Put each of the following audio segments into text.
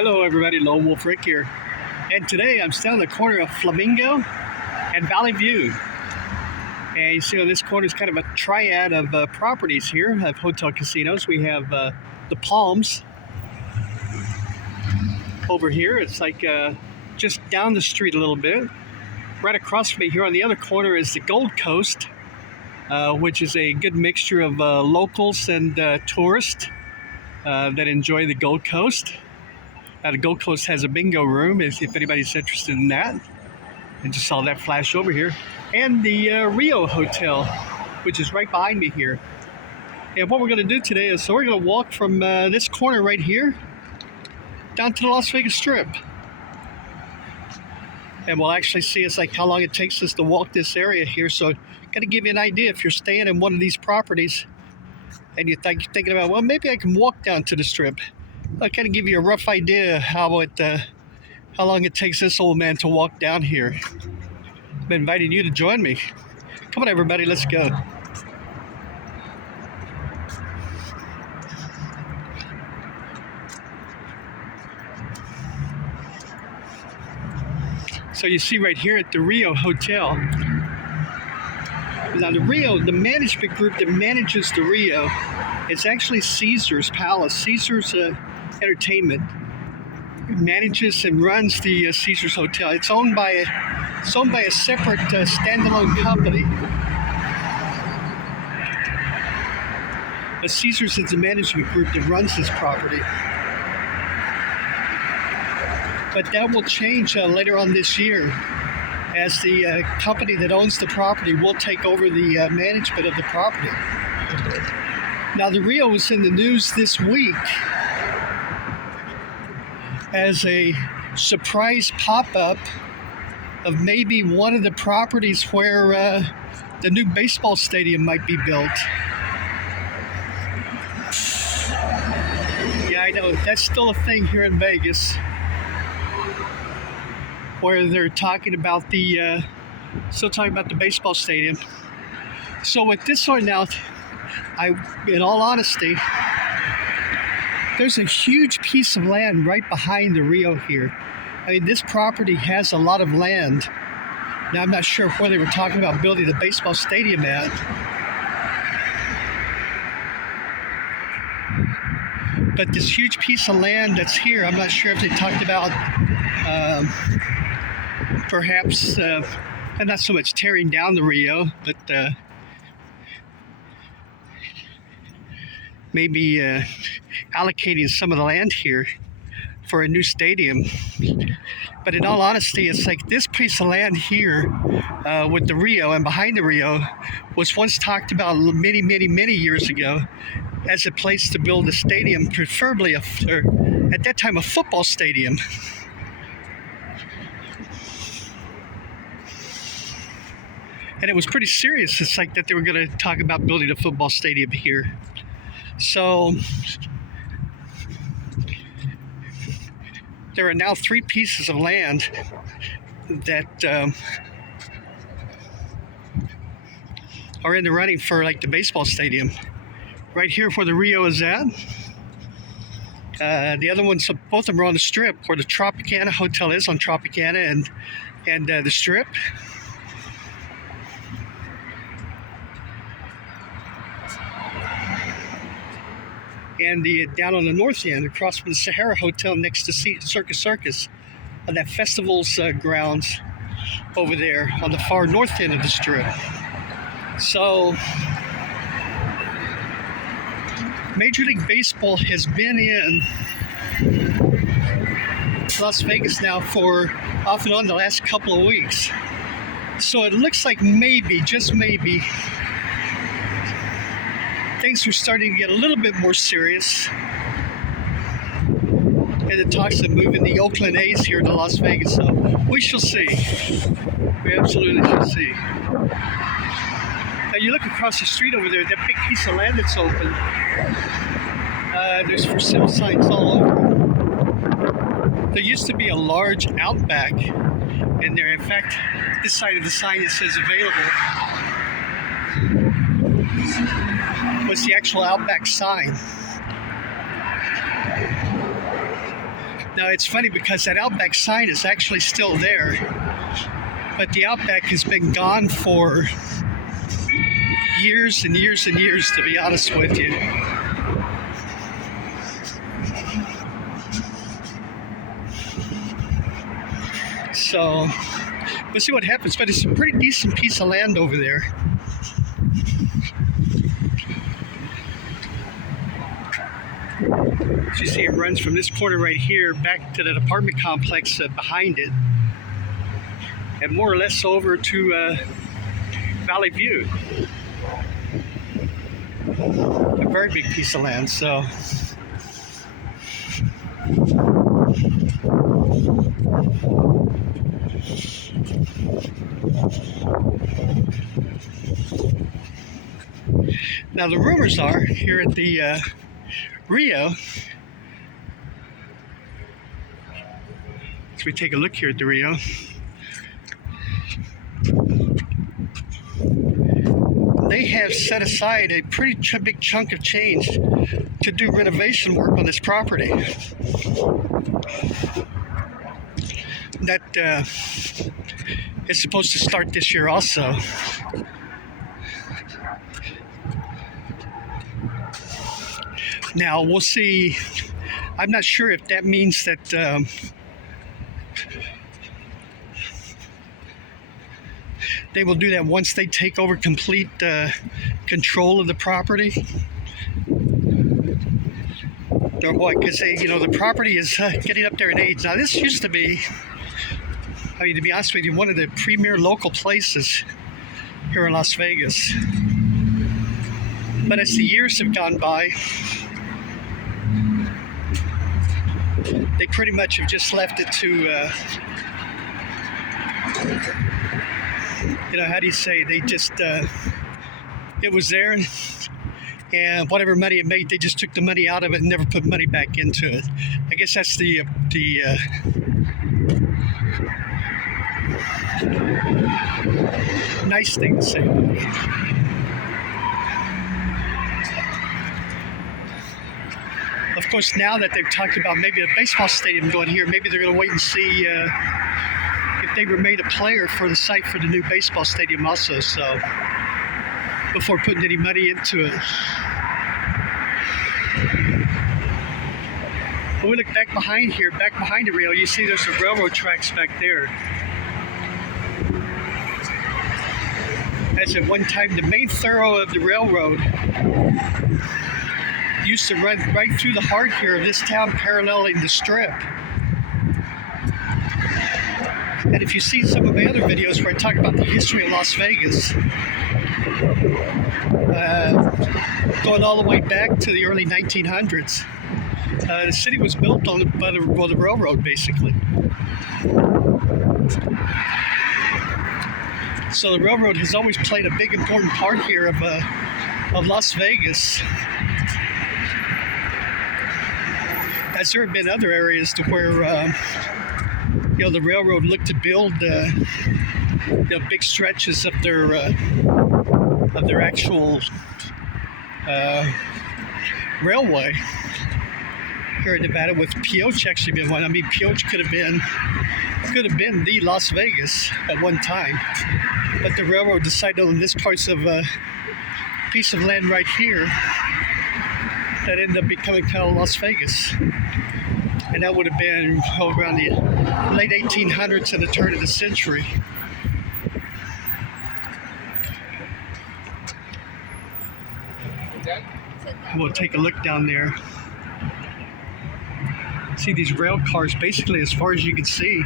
Hello everybody, Lone Wolf Rick here. And today I'm standing on the corner of Flamingo and Valley View. And you see on this corner is kind of a triad of properties here, of hotel casinos. We have the Palms over here. It's like just down the street a little bit. Right across from me here on the other corner is the Gold Coast, which is a good mixture of locals and tourists that enjoy the Gold Coast. The Gold Coast has a bingo room if anybody's interested in that. And just saw that flash over here. And the Rio Hotel, which is right behind me here. And what we're going to do today is we're going to walk from this corner right here down to the Las Vegas Strip. And we'll actually see it's like how long it takes us to walk this area here. So got to give you an idea if you're staying in one of these properties and you're thinking about, well, maybe I can walk down to the Strip. I'll kind of give you a rough idea how long it takes this old man to walk down here. I'm inviting you to join me. Come on, everybody, let's go. So you see right here at the Rio Hotel. Now the management group that manages the Rio, it's actually Caesar's Palace, Caesar's Entertainment. Manages and runs the Caesar's Hotel. It's owned by a separate standalone company. But Caesar's is the management group that runs this property. But that will change later on this year, as the company that owns the property will take over the management of the property. Now the Rio was in the news this week as a surprise pop-up of maybe one of the properties where the new baseball stadium might be built. Yeah, I know, that's still a thing here in Vegas, where they're talking about still talking about the baseball stadium. So with this one now, in all honesty, there's a huge piece of land right behind the Rio here. I mean, this property has a lot of land. Now, I'm not sure where they were talking about building the baseball stadium at. But this huge piece of land that's here, I'm not sure if they talked about perhaps, not so much tearing down the Rio, but maybe allocating some of the land here for a new stadium. But in all honesty, it's like this piece of land here with the Rio and behind the Rio was once talked about many years ago as a place to build a stadium, preferably at that time a football stadium. And it was pretty serious. It's like that they were going to talk about building a football stadium here. So there are now 3 pieces of land that are in the running for like the baseball stadium. Right here where the Rio is at. The other ones, both of them are on the Strip, where the Tropicana Hotel is on Tropicana and the Strip. And down on the north end, across from the Sahara Hotel next to Circus, on that festival's grounds over there on the far north end of the Strip. So, Major League Baseball has been in Las Vegas now for off and on the last couple of weeks. So it looks like maybe, just maybe, things are starting to get a little bit more serious in the talks of moving the Oakland A's here to Las Vegas. So we shall see. We absolutely shall see. Now you look across the street over there, that big piece of land that's open. There's for sale signs all over. There used to be a large Outback in there. In fact, this side of the sign it says available was the actual Outback sign. Now it's funny because that Outback sign is actually still there, but the Outback has been gone for years and years and years, to be honest with you. So we'll see what happens, but it's a pretty decent piece of land over there. As you see, it runs from this corner right here back to that apartment complex behind it, and more or less over to Valley View. A very big piece of land. So now the rumors are here at the Rio, as we take a look here at the Rio, they have set aside a pretty big chunk of change to do renovation work on this property. That is supposed to start this year also. Now we'll see. I'm not sure if that means that they will do that once they take over complete control of the property, or what? Because the property is getting up there in age. Now this used to be, I mean, to be honest with you, one of the premier local places here in Las Vegas. But as the years have gone by, they pretty much have just left it to, how do you say? They just, it was there, and whatever money it made, they just took the money out of it and never put money back into it. I guess that's the nice thing to say about it. Of course, now that they've talked about maybe a baseball stadium going here, maybe they're going to wait and see if they were made a player for the site for the new baseball stadium also, so before putting any money into it. When we look back behind here, back behind the Rio, you see there's some railroad tracks back there. As at one time, the main thorough of the railroad used to run right through the heart here of this town, paralleling the strip. And if you see some of my other videos where I talk about the history of Las Vegas, going all the way back to the early 1900s, the city was built on the railroad, basically. So the railroad has always played a big, important part here of Las Vegas. As there have been other areas to where the railroad looked to build big stretches of their actual railway here in Nevada, with Pioche actually been one. I mean, Pioche could have been the Las Vegas at one time, but the railroad decided on this piece of land right here that ended up becoming kind of Las Vegas. And that would have been around the late 1800s and the turn of the century. We'll take a look down there. See these rail cars basically as far as you can see.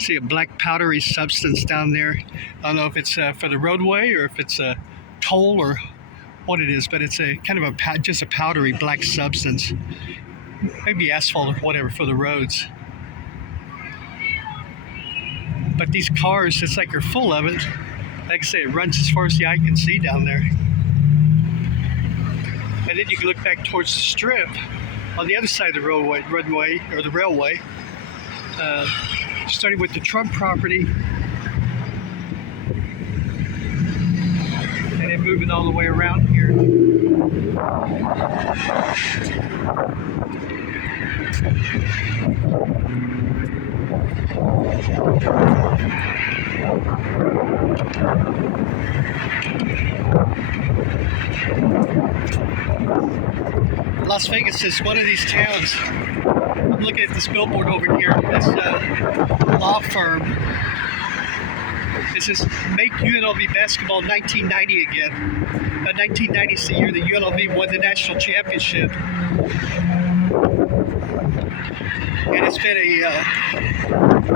See a black powdery substance down there. I don't know if it's for the roadway or if it's a toll or what it is, but it's a kind of just a powdery black substance. Maybe asphalt or whatever for the roads. But these cars, it's like they're full of it. Like I say, it runs as far as the eye can see down there. And then you can look back towards the strip on the other side of the railway, starting with the Trump property, and then moving all the way around here. Las Vegas is one of these towns. I'm looking at this billboard over here. This law firm. It says, make UNLV basketball 1990 again. 1990 is the year that UNLV won the national championship. And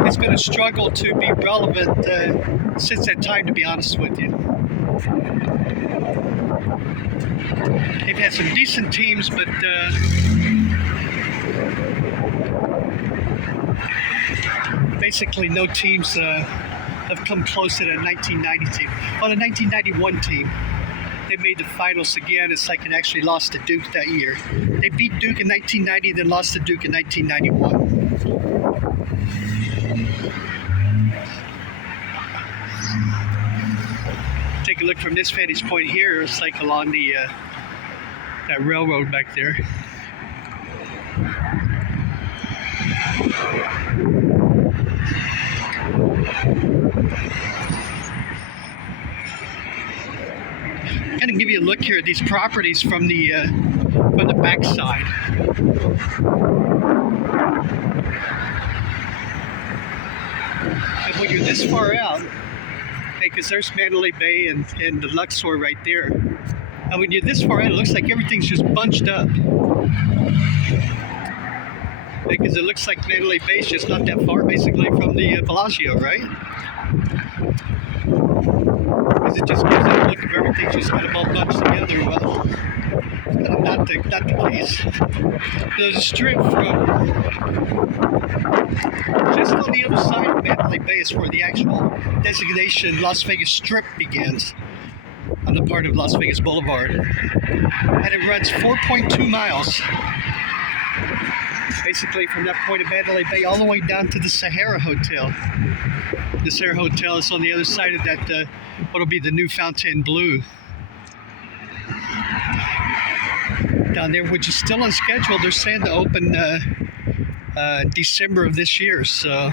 it's been a struggle to be relevant since that time, to be honest with you. They've had some decent teams, but basically no teams have come close to that 1990 team. Well, the 1991 team, they made the finals again. It's like it actually lost to Duke that year. They beat Duke in 1990, then lost to Duke in 1991. Take a look from this vantage point here. It's like along the that railroad back there. Kind of give you a look here at these properties from the backside. And when you're this far out, because there's Mandalay Bay and the Luxor right there. And when you're this far out, it looks like everything's just bunched up. Because it looks like Mandalay Bay is just not that far, basically, from the Bellagio, right? Because it just gives that look of everything just kind of all bunched together. Well, it's kind of not the case. There's a strip from just on the other side of Mandalay Bay is where the actual designation Las Vegas Strip begins, on the part of Las Vegas Boulevard. And it runs 4.2 miles, basically from that point of Mandalay Bay all the way down to the Sahara Hotel. The Sahara Hotel is on the other side of that, what'll be the new Fontainebleau. Down there, which is still on schedule. They're saying to open December of this year, so.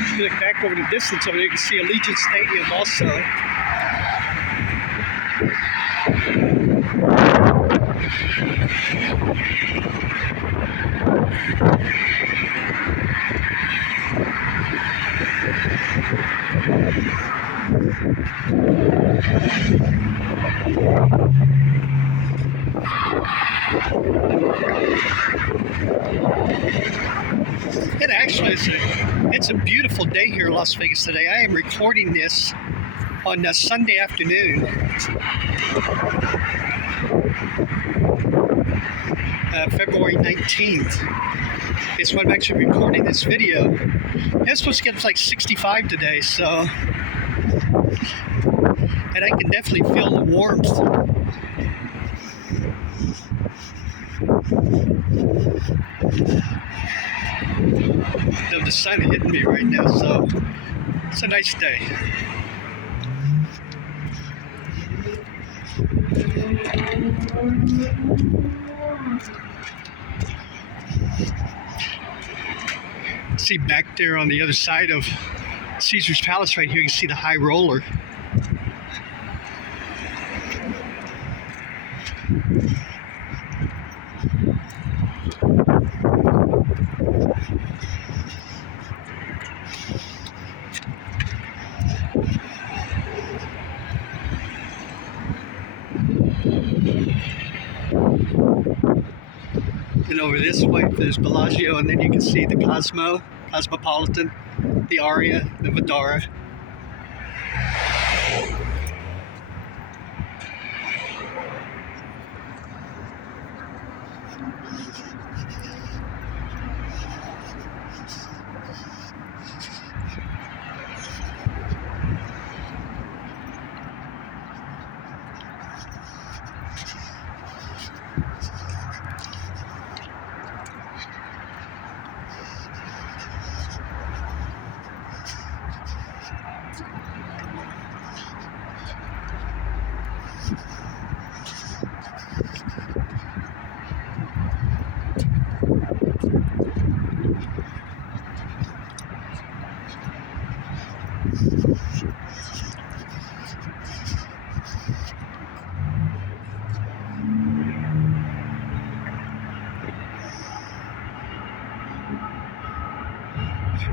If you look back over the distance over there, you can see Allegiant Stadium also. It actually is it's a beautiful day here in Las Vegas today. I am recording this on Sunday afternoon. February 19th is when I'm actually recording this video. It's supposed to get like 65 today, so. And I can definitely feel the warmth. Of the sun hitting me right now, so it's a nice day. See back there on the other side of Caesar's Palace right here, you can see the high roller. And over this way, there's Bellagio, and then you can see the Cosmopolitan, the Aria, the Vdara.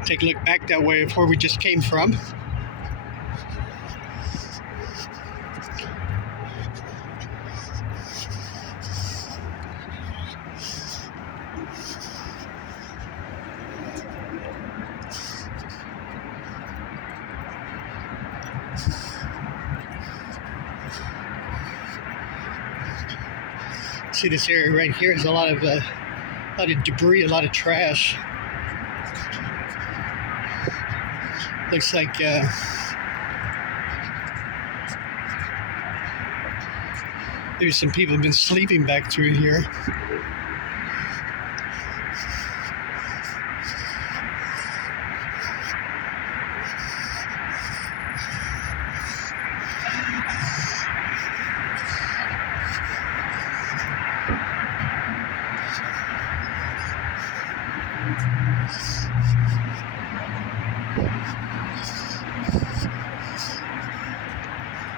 Take a look back that way of where we just came from. See this area right here is a lot of debris, a lot of trash. Looks like maybe some people have been sleeping back through here.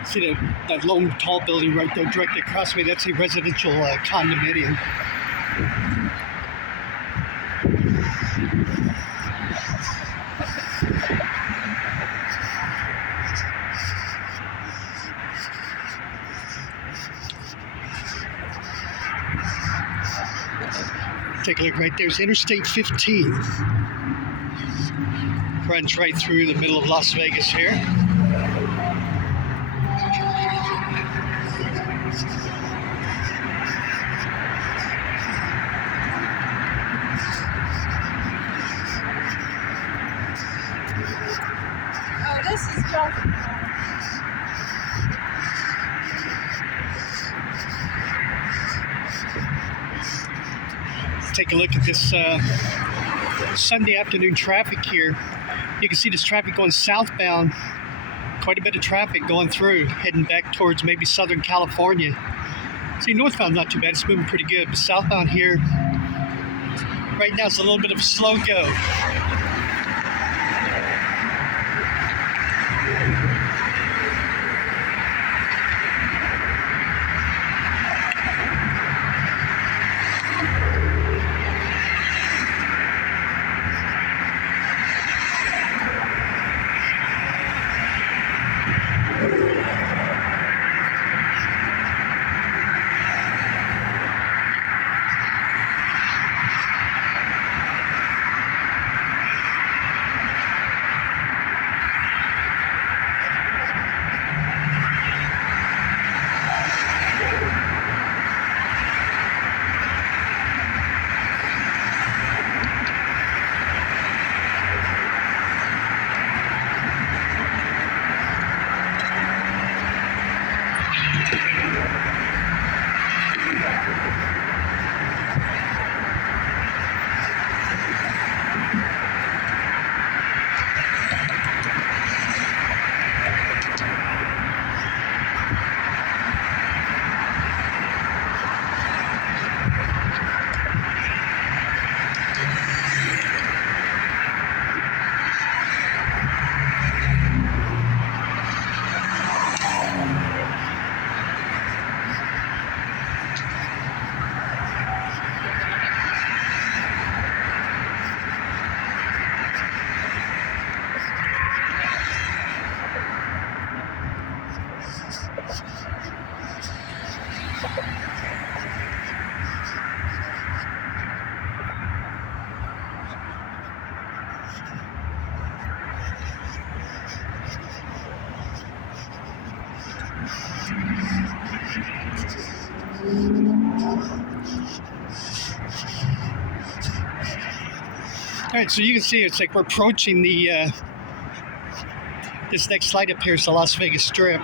See that lone tall building right there directly across me? That's a residential condominium. Take a look right there. It's Interstate 15. Runs right through the middle of Las Vegas here. Oh, this is just... Take a look at this Sunday afternoon traffic here. You can see this traffic going southbound. Quite a bit of traffic going through, heading back towards maybe Southern California. See, northbound not too bad. It's moving pretty good. But southbound here, right now it's a little bit of a slow go. All right, so you can see it's like we're approaching the this next light up here is the Las Vegas Strip.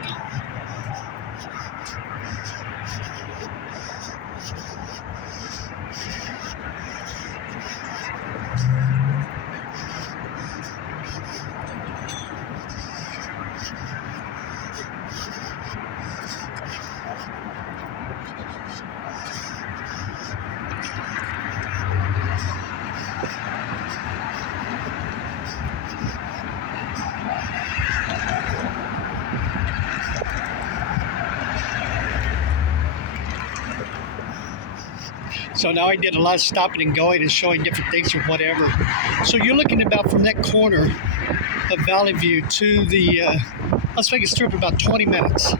So now I did a lot of stopping and going and showing different things or whatever. So you're looking about from that corner of Valley View to the Las Vegas Strip about 20 minutes.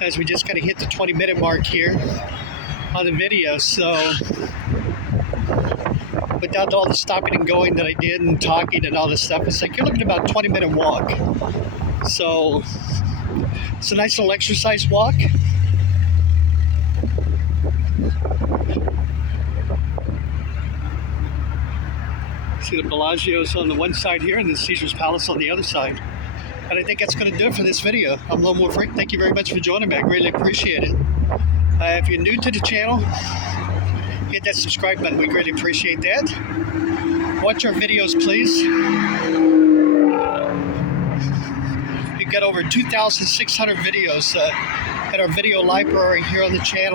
As we just kind of hit the 20-minute mark here on the video. So without all the stopping and going that I did and talking and all this stuff, it's like you're looking at about a 20-minute walk. So it's a nice little exercise walk. See the Bellagio's on the one side here and the Caesar's Palace on the other side. And I think that's going to do it for this video. I'm Lone Wolf Rick. Thank you very much for joining me. I greatly appreciate it. If you're new to the channel, hit that subscribe button. We greatly appreciate that. Watch our videos, please. We've got over 2,600 videos at our video library here on the channel.